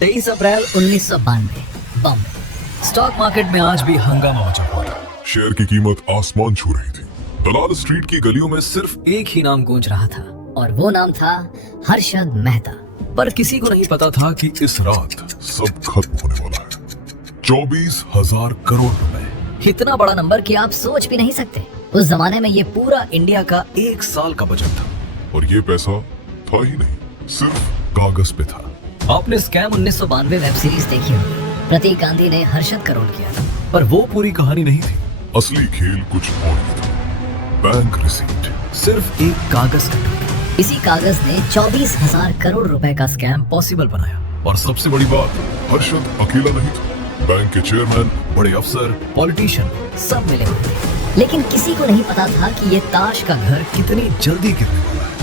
23 अप्रैल 1992 Bombay stock market में आज भी हंगामा मचा हुआ था। शेयर की कीमत आसमान छू रही थी। दलाल स्ट्रीट की गलियों में सिर्फ एक ही नाम गूंज रहा था और वो नाम था हर्षद मेहता। पर किसी को नहीं पता था कि इस रात सब खत्म होने वाला है। 24,000 करोड़ रुपए, इतना बड़ा नंबर कि आप सोच भी नहीं सकते। उस जमाने में ये पूरा इंडिया का एक साल का बजट था। और ये पैसा था ही नहीं, सिर्फ कागज पे था। आपने स्कैम 1992 वेब सीरीज देखी होगी। प्रतीक गांधी ने हर्षद का रोल किया था, पर वो पूरी कहानी नहीं थी। असली खेल कुछ और ही था। बैंक रिसीट, सिर्फ एक कागज का टुकड़ा। इसी कागज ने 24,000 करोड़ रुपए का स्कैम पॉसिबल बनाया। और सबसे बड़ी बात, हर्षद अकेला नहीं था। बैंक के चेयरमैन, बड़े अफसर, पॉलिटिशियन सब मिले हुए थे। लेकिन किसी को नहीं पता था कि ये ताश का घर कितनी जल्दी गिरने वाला है।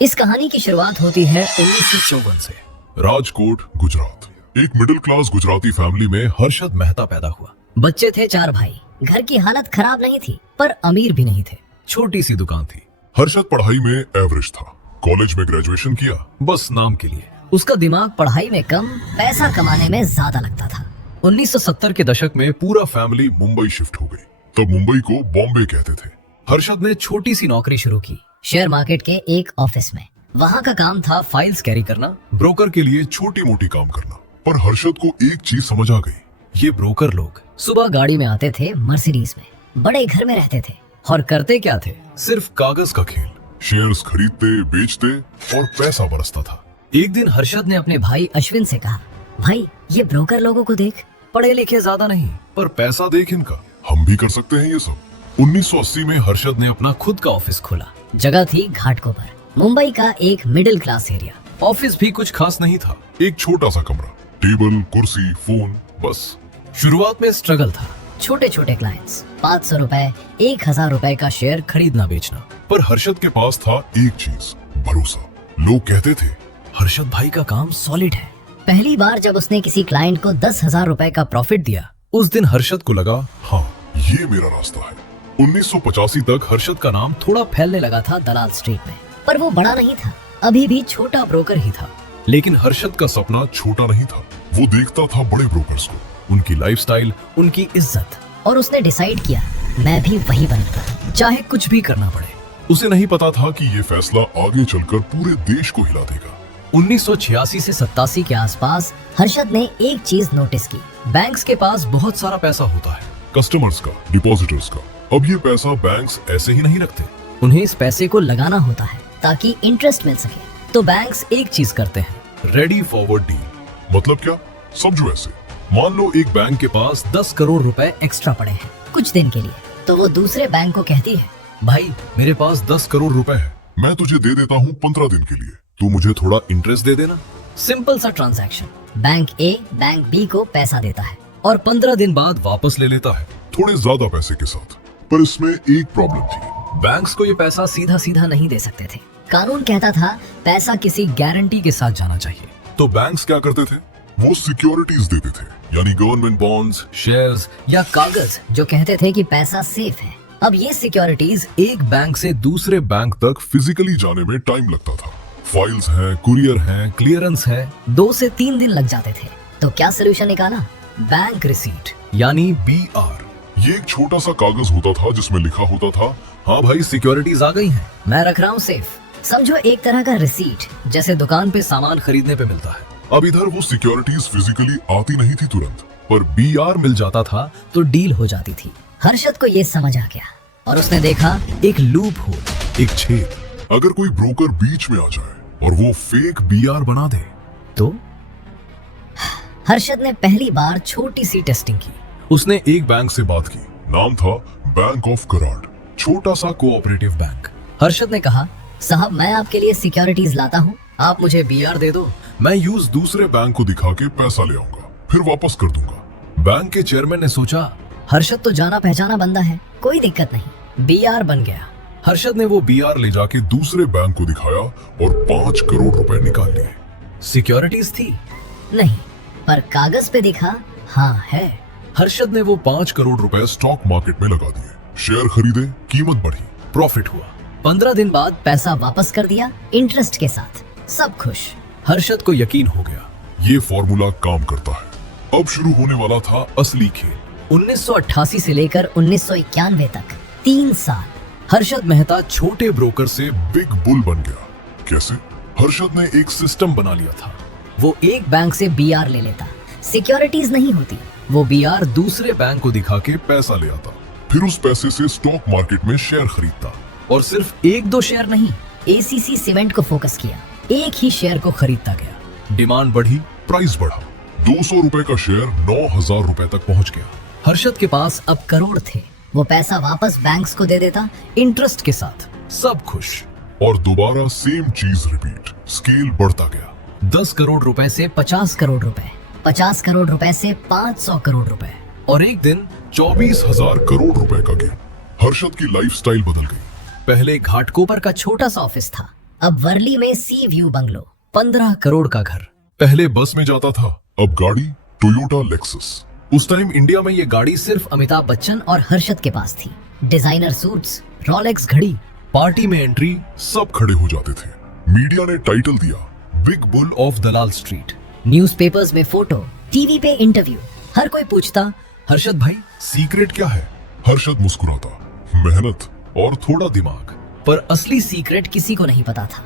इस कहानी की शुरुआत होती है 1954 से। राजकोट, गुजरात। एक मिडिल क्लास गुजराती फैमिली में हर्षद मेहता पैदा हुआ। बच्चे थे 4 भाई। घर की हालत खराब नहीं थी, पर अमीर भी नहीं थे। छोटी सी दुकान थी। हर्षद पढ़ाई में एवरेज था। कॉलेज में ग्रेजुएशन किया, बस नाम के लिए। उसका दिमाग पढ़ाई में कम, पैसा कमाने में ज्यादा लगता था। 1970 के दशक में पूरा फैमिली मुंबई शिफ्ट हो गई। तब मुंबई को बॉम्बे कहते थे। हर्षद ने छोटी सी नौकरी शुरू की, शेयर मार्केट के एक ऑफिस में। वहाँ का काम था फाइल्स कैरी करना, ब्रोकर के लिए छोटी मोटी काम करना। पर हर्षद को एक चीज समझ आ गई, ये ब्रोकर लोग सुबह गाड़ी में आते थे, मर्सिडीज में, बड़े घर में रहते थे, और करते क्या थे? सिर्फ कागज का खेल। शेयर्स खरीदते, बेचते और पैसा बरसता था। एक दिन हर्षद ने अपने भाई अश्विन से कहा, भाई ये ब्रोकर लोगों को देख, पढ़े लिखे ज्यादा नहीं, पर पैसा देख इनका, हम भी कर सकते हैं ये सब। 1980 में हर्षद ने अपना खुद का ऑफिस खोला। जगह थी घाटकोपर, मुंबई का एक मिडिल क्लास एरिया। ऑफिस भी कुछ खास नहीं था, एक छोटा सा कमरा, टेबल, कुर्सी, फोन, बस। शुरुआत में स्ट्रगल था। छोटे छोटे क्लाइंट्स, 500 रुपए, 1,000 रुपए का शेयर खरीदना बेचना। पर हर्षद के पास था एक चीज, भरोसा। लोग कहते थे हर्षद भाई का काम सॉलिड है। पहली बार जब उसने किसी क्लाइंट को 10,000 रुपए का प्रॉफिट दिया, उस दिन हर्षद को लगा, हाँ ये मेरा रास्ता है। 1985 तक हर्षद का नाम थोड़ा फैलने लगा था दलाल स्ट्रीट में, पर वो बड़ा नहीं था, अभी भी छोटा ब्रोकर ही था। लेकिन हर्षद का सपना छोटा नहीं था। वो देखता था बड़े ब्रोकर्स को, उनकी लाइफस्टाइल, उनकी इज्जत, और उसने डिसाइड किया, मैं भी वही बनूंगा, चाहे कुछ भी करना पड़े। उसे नहीं पता था कि ये फैसला आगे चलकर पूरे देश को हिला देगा। 1986 से 87 के आसपास हर्षद ने एक चीज नोटिस की, बैंक्स के पास बहुत सारा पैसा होता है, कस्टमर्स का, डिपॉजिटर्स का। अब ये पैसा बैंक्स ऐसे ही नहीं रखते, उन्हें इस पैसे को लगाना होता है ताकि इंटरेस्ट मिल सके। तो बैंक्स एक चीज करते हैं, रेडी फॉरवर्ड डील। मतलब क्या? समझो ऐसे, मान लो एक बैंक के पास 10 करोड़ रुपए एक्स्ट्रा पड़े हैं कुछ दिन के लिए, तो वो दूसरे बैंक को कहती है, भाई मेरे पास 10 करोड़ रुपए है, मैं तुझे दे देता हूँ 15 दिन के लिए, तू मुझे थोड़ा इंटरेस्ट दे देना। सिंपल सा ट्रांजैक्शन। बैंक ए बैंक बी को पैसा देता है और 15 दिन बाद वापस ले लेता है, थोड़े ज्यादा पैसे के साथ। पर इसमें एक प्रॉब्लम थी, बैंक्स को ये पैसा सीधा सीधा नहीं दे सकते थे। कानून कहता था पैसा किसी गारंटी के साथ जाना चाहिए। तो बैंक्स क्या करते थे? वो सिक्योरिटीज देते थे, यानी गवर्नमेंट बॉन्ड्स, शेयर्स या कागज, जो कहते थे कि पैसा सेफ है। अब ये सिक्योरिटीज एक बैंक से दूसरे बैंक तक फिजिकली जाने में टाइम लगता था। फाइल्स हैं, कुरियर हैं, क्लियरेंस है, 2 से 3 दिन लग जाते थे। तो क्या सोल्यूशन निकाला? बैंक रिसीट, यानी BR। ये एक छोटा सा कागज होता था जिसमें लिखा होता था, हाँ भाई सिक्योरिटीज आ गई हैं, मैं रख रहा हूँ सेफ। समझो एक तरह का रिसीट, जैसे दुकान पे सामान खरीदने पे मिलता है। अब इधर वो सिक्योरिटीज फिजिकली आती नहीं थी तुरंत, पर BR मिल जाता था तो डील हो जाती थी। हर्षद को ये समझ आ गया और उसने देखा एक लूप होल, एक छेद। अगर कोई ब्रोकर बीच में आ जाए और वो फेक BR बना दे तो? हर्षद ने पहली बार छोटी सी टेस्टिंग की। उसने एक बैंक से बात की, नाम था बैंक ऑफ कराड़, छोटा सा कोऑपरेटिव बैंक। हर्षद ने कहा, साहब मैं आपके लिए सिक्योरिटीज लाता हूँ, आप मुझे BR दे दो, मैं यूज दूसरे बैंक को दिखा के पैसा ले आऊंगा, फिर वापस कर दूंगा। बैंक के चेयरमैन ने सोचा, हर्षद तो जाना पहचाना बंदा है, कोई दिक्कत नहीं, BR बन गया। हर्षद ने वो BR ले जाके दूसरे बैंक को दिखाया और 5 करोड़ रुपए निकाल लिए। सिक्योरिटीज थी? नहीं, पर कागज पे दिखा हाँ है। हर्षद ने वो 5 करोड़ रुपए स्टॉक मार्केट में लगा दिए। शेयर खरीदे, कीमत बढ़ी, प्रॉफिट हुआ। 15 दिन बाद पैसा वापस कर दिया इंटरेस्ट के साथ। सब खुश। हर्षद को यकीन हो गया, ये फॉर्मूला काम करता है। अब शुरू होने वाला था असली खेल। 1988 से लेकर 1991 तक 3 साल हर्षद मेहता छोटे ब्रोकर से बिग बुल बन गया। कैसे? हर्षद ने एक सिस्टम बना लिया था। वो एक बैंक से बीआर ले लेता, सिक्योरिटीज नहीं होती। वो बीआर दूसरे बैंक को दिखा के पैसा ले आता, फिर उस पैसे से स्टॉक मार्केट में शेयर खरीदता। और सिर्फ 1-2 शेयर नहीं, एसीसी सीमेंट को फोकस किया, एक ही शेयर को खरीदता गया। डिमांड बढ़ी, प्राइस बढ़ा, 200 रुपए का शेयर 9,000 रुपए तक पहुंच गया। हर्षद के पास अब करोड़ थे। वो पैसा वापस बैंक्स को दे देता इंटरेस्ट के साथ। सब खुश। और दोबारा सेम चीज रिपीट। स्केल बढ़ता गया। 10 करोड़ रुपए से 50 करोड़ रुपए, 50 करोड़ रुपए से 500 करोड़ रुपए। और एक दिन 24,000 करोड़ रुपए का गेन। हर्षद की लाइफस्टाइल बदल गई। पहले घाटकोपर का छोटा सा ऑफिस था, अब वर्ली में सी व्यू बंगलो, 15 करोड़ का घर। पहले बस में जाता था, अब गाड़ी टोयोटा लेक्सस। उस टाइम इंडिया में ये गाड़ी सिर्फ अमिताभ बच्चन और हर्षद के पास थी। डिजाइनर सूट्स, रोलेक्स घड़ी, पार्टी में एंट्री, सब खड़े हो जाते थे। मीडिया ने टाइटल दिया, big bull of Dalal street. Newspapers में फोटो, टीवी पे इंटरव्यू। हर कोई पूछता, हर्षद भाई सीक्रेट क्या है? हर्षद मुस्कुराता, मेहनत और थोड़ा दिमाग। पर असली सीक्रेट किसी को नहीं पता था।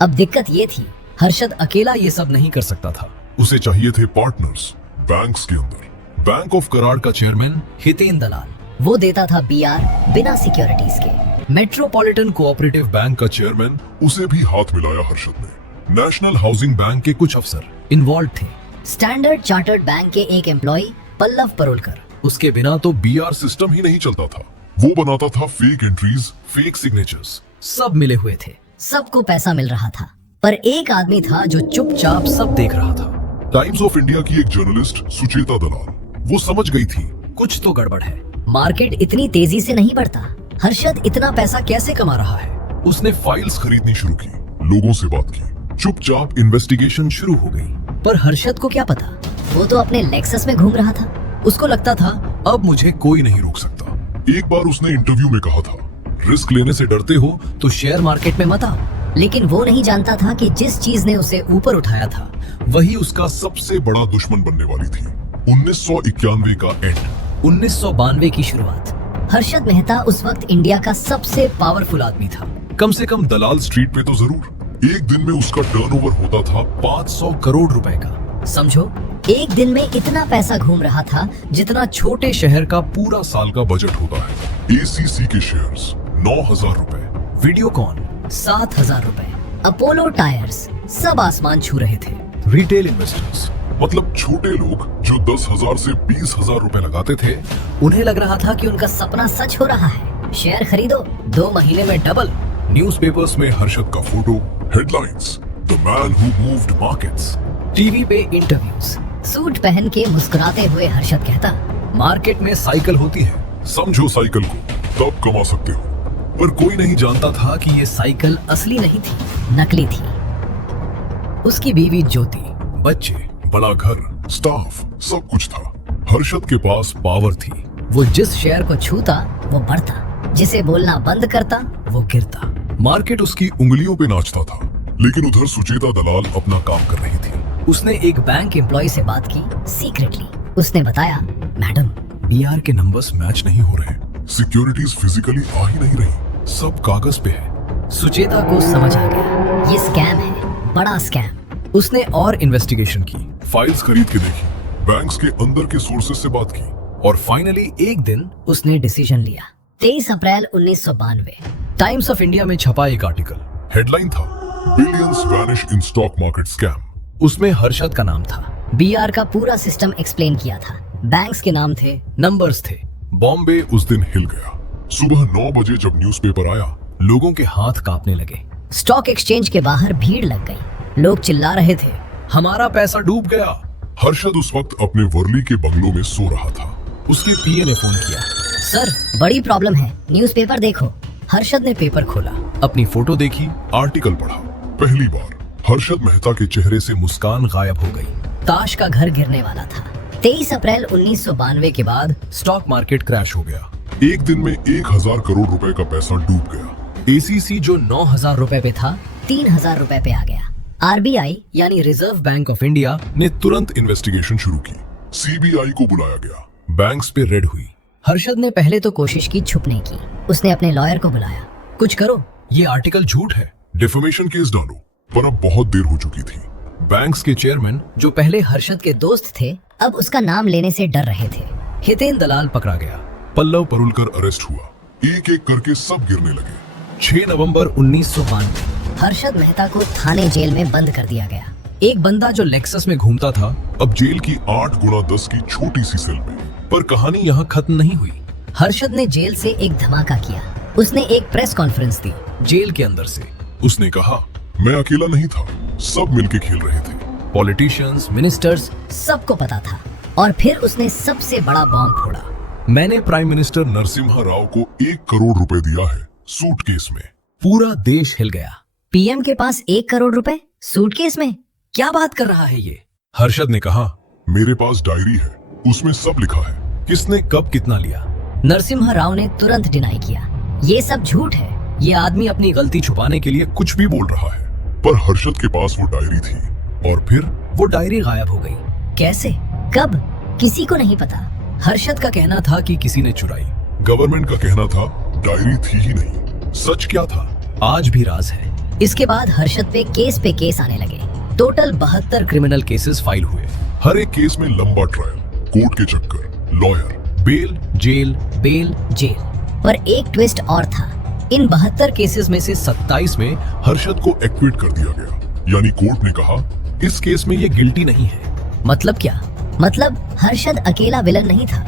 अब दिक्कत ये थी, हर्षद अकेला ये सब नहीं कर सकता था। उसे चाहिए थे पार्टनर्स बैंक्स के अंदर। बैंक ऑफ कराड़ का चेयरमैन हितेन दलाल, वो देता था बीआर बिना सिक्योरिटीज के। मेट्रोपॉलिटन कोऑपरेटिव बैंक का चेयरमैन, उसे भी हाथ मिलाया हर्षद ने। नेशनल हाउसिंग बैंक के कुछ अफसर इन्वॉल्व थे। स्टैंडर्ड चार्टर्ड बैंक के एक एम्प्लॉय पल्लव परोलकर, उसके बिना तो बीआर सिस्टम ही नहीं चलता था। वो बनाता था फेक एंट्रीज, फेक सिग्नेचर्स। सब मिले हुए थे, सबको पैसा मिल रहा था। पर एक आदमी था जो चुपचाप सब देख रहा था। टाइम्स ऑफ इंडिया की एक जर्नलिस्ट सुचेता दलाल, वो समझ गई थी कुछ तो गड़बड़ है। मार्केट इतनी तेजी से नहीं बढ़ता, हर्षद इतना पैसा कैसे कमा रहा है? उसने फाइल्स खरीदनी शुरू की, लोगों से बात की, चुपचाप इन्वेस्टिगेशन शुरू हो गई। पर हर्षद को क्या पता, वो तो अपने लेक्सस में घूम रहा था। उसको लगता था अब मुझे कोई नहीं रोक सकता। एक बार उसने इंटरव्यू में कहा था, रिस्क लेने से डरते हो तो शेयर मार्केट में मत आओ। लेकिन वो नहीं जानता था कि जिस चीज ने उसे ऊपर उठाया था, वही उसका सबसे बड़ा दुश्मन बनने वाली थी। 1991 का एंड, 1992 की शुरुआत। हर्षद मेहता उस वक्त इंडिया का सबसे पावरफुल आदमी था। कम से कम दलाल स्ट्रीट पे तो जरूर। एक दिन में उसका टर्नओवर होता था 500 करोड़ रुपए का। समझो, एक दिन में इतना पैसा घूम रहा था जितना छोटे शहर का पूरा साल का बजट होता है। एसीसी के शेयर्स 9,000 रुपए, वीडियोकॉन 7,000 रुपए, अपोलो टायर्स, सब आसमान छू रहे थे। रिटेल इन्वेस्टर्स, मतलब छोटे लोग जो 10,000 से 20,000 रुपए लगाते थे, उन्हें लग रहा था कि उनका सपना सच हो रहा है। शेयर खरीदो, 2 महीने में डबल। न्यूज़पेपर्स में हर्षद का photo, headlines, the man who moved markets. TV पे इंटरव्यूज, सूट पहन के मुस्कुराते हुए हर्षद कहता, मार्केट में साइकिल होती है, समझो साइकिल को, तब कमा सकते हो। पर कोई नहीं जानता था कि ये साइकिल असली नहीं थी, नकली थी। उसकी बीवी ज्योति, बच्चे, बड़ा घर, स्टाफ, सब कुछ था। हर्षद के पास पावर थी। वो जिस शेयर को छूता वो बढ़ता, जिसे बोलना बंद करता वो गिरता। मार्केट उसकी उंगलियों पे नाचता था। लेकिन उधर सुचेता दलाल अपना काम कर रही थी। उसने एक बैंक एम्प्लॉय से बात की सीक्रेटली। उसने बताया, मैडम, बीआर के नंबर्स मैच नहीं हो रहे, सिक्योरिटीज फिजिकली आ ही नहीं रही, सब कागज पे है। सुचेता को समझ आ गया, ये स्कैम है, बड़ा स्कैम। उसने और इन्वेस्टिगेशन की, फाइल्स खरीद के देखी, बैंक्स के अंदर के सोर्सेस से बात की, और फाइनली एक दिन उसने डिसीजन लिया। 23 अप्रैल 1992 टाइम्स ऑफ इंडिया में छपा एक आर्टिकल। हेडलाइन था, billions vanish in stock market scam. उसमें हर्षद का नाम था। बीआर का पूरा सिस्टम एक्सप्लेन किया था। बैंक्स के नाम थे, नंबर्स थे। बॉम्बे उस दिन हिल गया। सुबह 9 बजे जब न्यूज़पेपर आया, लोगों के हाथ कांपने लगे। स्टॉक एक्सचेंज के बाहर भीड़ लग गई। लोग चिल्ला रहे थे, हमारा पैसा डूब गया। हर्षद उस वक्त अपने वर्ली के बंगलो में सो रहा था। उसके पीए ने फोन किया, सर बड़ी प्रॉब्लम है, न्यूज़पेपर देखो। हर्षद ने पेपर खोला, अपनी फोटो देखी, आर्टिकल पढ़ा। पहली बार हर्षद मेहता के चेहरे से मुस्कान गायब हो गई। ताश का घर गिरने वाला था। 23 अप्रैल 1992 के बाद स्टॉक मार्केट क्रैश हो गया। एक दिन में 1000 करोड़ रुपए का पैसा डूब गया। एसीसी जो 9000 रुपए पे था 3000 रुपए पे आ गया। आरबीआई यानी रिजर्व बैंक ऑफ इंडिया ने तुरंत इन्वेस्टिगेशन शुरू की। सीबीआई को बुलाया गया। बैंक्स पे रेड हुई। हर्षद ने पहले तो कोशिश की छुपने की। उसने अपने लॉयर को बुलाया। कुछ करो, ये आर्टिकल झूठ है, डिफेमेशन केस डालो। पर अब बहुत देर हो चुकी थी। बैंक्स के चेयरमैन जो पहले हर्षद के दोस्त थे अब उसका नाम लेने से डर रहे थे। हितेन दलाल पकड़ा गया। पल्लव परुलकर अरेस्ट हुआ। एक एक करके सब गिरने लगे। 6 नवंबर 1992 हर्षद मेहता को थाने जेल में बंद कर दिया गया। एक बंदा जो लेक्सस में घूमता था अब जेल की 8 गुणा 10 की छोटी सी सेल में। पर कहानी यहाँ खत्म नहीं हुई। हर्षद ने जेल से एक धमाका किया। उसने एक प्रेस कॉन्फ्रेंस दी जेल के अंदर से। उसने कहा, मैं अकेला नहीं था, सब मिलके खेल रहे थे। पॉलिटिशियंस, मिनिस्टर्स, सबको पता था। और फिर उसने सबसे बड़ा बॉम्ब फोड़ा। मैंने प्राइम मिनिस्टर नरसिम्हा राव को 1 करोड़ रुपए दिया है सूटकेस में। पूरा देश हिल गया। पीएम के पास 1 करोड़ रुपए सूटकेस में? क्या बात कर रहा है ये? हर्षद ने कहा, मेरे पास डायरी है, उसमें सब लिखा है, किसने कब कितना लिया। नरसिम्हा राव ने तुरंत डिनाई किया। ये सब झूठ है। ये आदमी अपनी गलती छुपाने के लिए कुछ भी बोल रहा है। पर हर्षद के पास वो डायरी थी और फिर वो डायरी गायब हो गई। कैसे, कब, किसी को नहीं पता। हर्षद का कहना था कि किसी ने चुराई। गवर्नमेंट का कहना था डायरी थी ही नहीं। सच क्या था आज भी राज है। इसके बाद हर्षद पे केस आने लगे। टोटल 72 क्रिमिनल केसेस फाइल हुए। हर एक केस में लंबा ट्रायल, कोर्ट के चक्कर, लॉयर, बेल, जेल। पर एक ट्विस्ट और था। इन 72 केसेस में से 27 में हर्षद को एक्विट कर दिया गया। यानी कोर्ट ने कहा इस केस में ये गिल्टी नहीं है। मतलब क्या? मतलब हर्षद अकेला विलन नहीं था।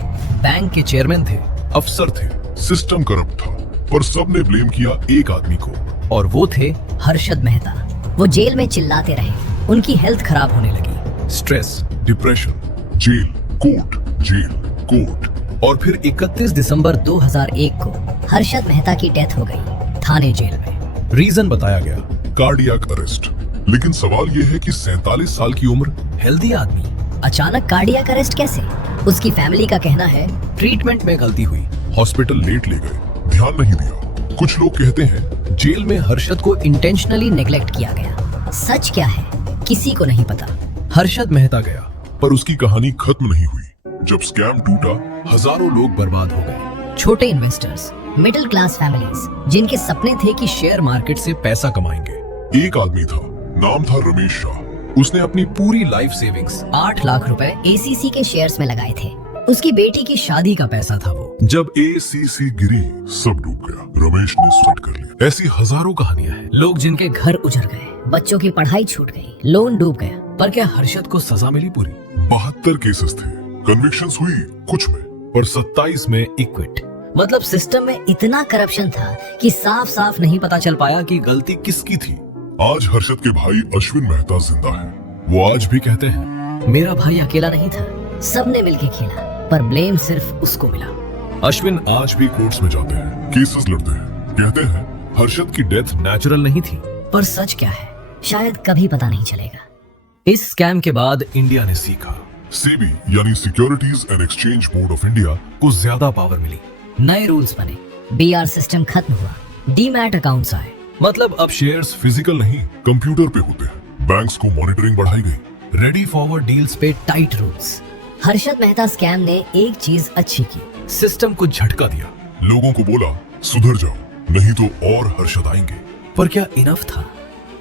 बैंक के चेयरमैन थे, अफसर थे, सिस्टम करप्ट था। पर सबने ब्लेम किया एक आदमी को और वो थे हर्षद मेहता। वो जेल में चिल्लाते रहे। उनकी हेल्थ खराब होने लगी। Stress, depression, jail, court. और फिर 31 दिसंबर 2001 को हर्षद मेहता की डेथ हो गई थाने जेल में। रीजन बताया गया, कार्डियक अरेस्ट। लेकिन सवाल ये है कि 47 साल की उम्र, हेल्दी आदमी, अचानक कार्डियक अरेस्ट कैसे? उसकी फैमिली का कहना है ट्रीटमेंट में गलती हुई। हॉस्पिटल लेट ले गए, ध्यान नहीं दिया। कुछ लोग कहते हैं जेल में हर्षद को इंटेंशनली नेग्लेक्ट किया गया। सच क्या है किसी को नहीं पता। हर्षद मेहता गया पर उसकी कहानी खत्म नहीं हुई। जब स्कैम टूटा हजारों लोग बर्बाद हो गए। छोटे इन्वेस्टर्स, मिडिल क्लास फैमिलीज जिनके सपने थे कि शेयर मार्केट से पैसा कमाएंगे। एक आदमी था, नाम था रमेश शाह। उसने अपनी पूरी लाइफ सेविंग्स 8 लाख रुपए एसीसी के शेयर्स में लगाए थे। उसकी बेटी की शादी का पैसा था वो। जब एसीसी गिरी सब डूब गया। रमेश ने सुसाइड कर लिया। ऐसी हजारों कहानियां हैं। लोग जिनके घर उजड़ गए, बच्चों की पढ़ाई छूट गई, लोन डूब गया। पर क्या हर्षद को सजा मिली पूरी? 72 केसेस थे, कन्विक्शंस हुई कुछ में, पर 27 में इक्विट। मतलब सिस्टम में इतना करप्शन था कि साफ साफ नहीं पता चल पाया कि गलती किसकी थी। आज हर्षद के भाई अश्विन मेहता जिंदा है। वो आज भी कहते हैं, मेरा भाई अकेला नहीं था, सबने मिलके खेला, पर ब्लेम सिर्फ उसको मिला। अश्विन आज भी कोर्ट्स में जाते हैं, केसेस लड़ते हैं, कहते हैं हर्षद की डेथ नेचुरल नहीं थी। पर सच क्या है शायद कभी पता नहीं चलेगा। इस स्कैम के बाद इंडिया ने सीखा। सेबी यानी securities and exchange board of India को ज्यादा पावर मिली। नए रूल्स बने, बीआर सिस्टम खत्म हुआ, डीमैट अकाउंट्स आए। मतलब अब शेयर्स फिजिकल नहीं कंप्यूटर पे होते हैं। बैंक्स को मॉनिटरिंग बढ़ाई गई। रेडी फॉरवर्ड डील्स पे tight rules. Harshad Mehta scam ने एक चीज अच्छी की, सिस्टम को झटका दिया। लोगों को बोला सुधर जाओ, नहीं तो और हर्षद आएंगे। पर क्या इनफ था?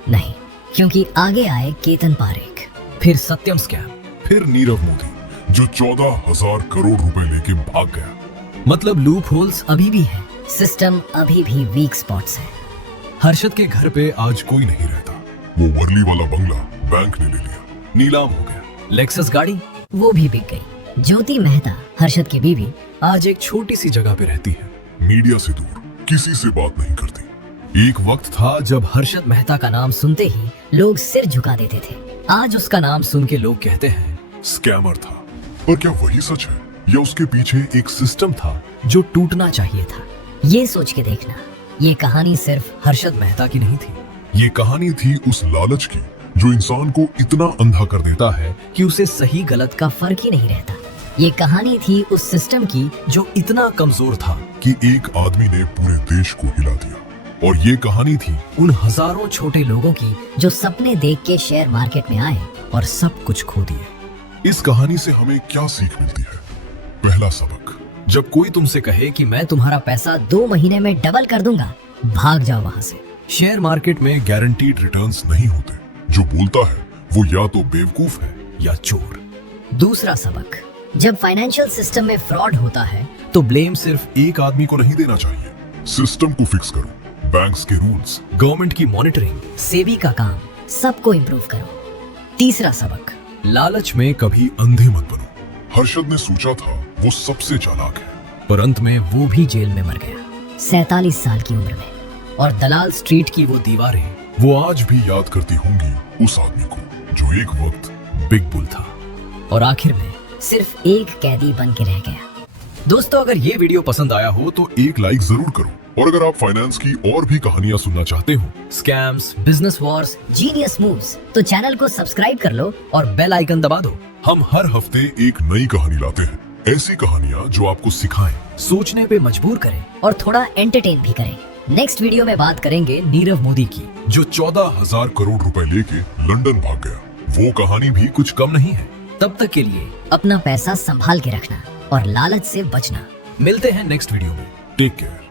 नहीं, क्योंकि आगे आए केतन पारेख, फिर सत्यम स्कैम, फिर नीरव मोदी जो 14,000 करोड़ रुपए लेके भाग गया। मतलब लूप होल्स अभी भी है, सिस्टम अभी भी वीक स्पॉट्स है। हर्षद के घर पे आज कोई नहीं रहता। वो वर्ली वाला बंगला बैंक ने ले लिया, नीलाम हो गया। लेक्सस गाड़ी वो भी बिक गई। ज्योति मेहता, हर्षद की बीवी, आज एक छोटी सी जगह पे रहती है, मीडिया से दूर, किसी से बात नहीं करती। एक वक्त था जब हर्षद मेहता का नाम सुनते ही लोग सिर झुका देते थे। आज उसका नाम सुन के लोग कहते हैं स्कैमर था। पर क्या वही सच है या उसके पीछे एक सिस्टम था जो टूटना चाहिए था? ये सोच के देखना, ये कहानी सिर्फ हर्षद मेहता की नहीं थी। ये कहानी थी उस लालच की जो इंसान को इतना अंधा कर देता है कि उसे सही गलत का फर्क ही नहीं रहता। ये कहानी थी उस सिस्टम की जो इतना कमजोर था कि एक आदमी ने पूरे देश को हिला दिया। और ये कहानी थी उन हजारों छोटे लोगों की जो सपने देख के शेयर मार्केट में आए और सब कुछ खो दिए। इस कहानी से हमें क्या सीख मिलती है? पहला सबक, जब कोई तुमसे कहे कि मैं तुम्हारा पैसा 2 महीने में डबल कर दूंगा, भाग जाओ वहां से। शेयर मार्केट में गारंटीड रिटर्न्स नहीं होते। जो बोलता है वो या तो बेवकूफ है या चोर। दूसरा सबक, जब फाइनेंशियल सिस्टम में फ्रॉड होता है तो ब्लेम सिर्फ एक आदमी को नहीं देना चाहिए। सिस्टम को फिक्स करो, बैंक्स के रूल्स, गवर्नमेंट की मॉनिटरिंग, सेबी का काम, सबको इम्प्रूव करो। तीसरा सबक, लालच में कभी अंधे मत बनो। हर्षद ने सोचा था वो सबसे चालाक है, पर अंत में वो भी जेल में मर गया 47 साल की उम्र में। और दलाल स्ट्रीट की वो दीवारें वो आज भी याद करती होंगी उस आदमी को जो एक वक्त बिग बुल था और आखिर में सिर्फ एक कैदी बन के रह गया। दोस्तों, अगर ये वीडियो पसंद आया हो तो एक लाइक जरूर करो। और अगर आप फाइनेंस की और भी कहानियां सुनना चाहते हो, scams, business Wars, genius moves, तो चैनल को सब्सक्राइब कर लो और बेल आइकन दबा दो। हम हर हफ्ते एक नई कहानी लाते हैं। ऐसी कहानियां जो आपको सिखाएं, सोचने पे मजबूर करें और थोड़ा एंटरटेन भी करें। नेक्स्ट वीडियो में बात करेंगे नीरव मोदी की, जो 14,000 करोड़ रुपए लेके लंदन भाग गया। वो कहानी भी कुछ कम नहीं है। तब तक के लिए अपना पैसा संभाल के रखना और लालच से बचना। मिलते हैं नेक्स्ट वीडियो में। Take care.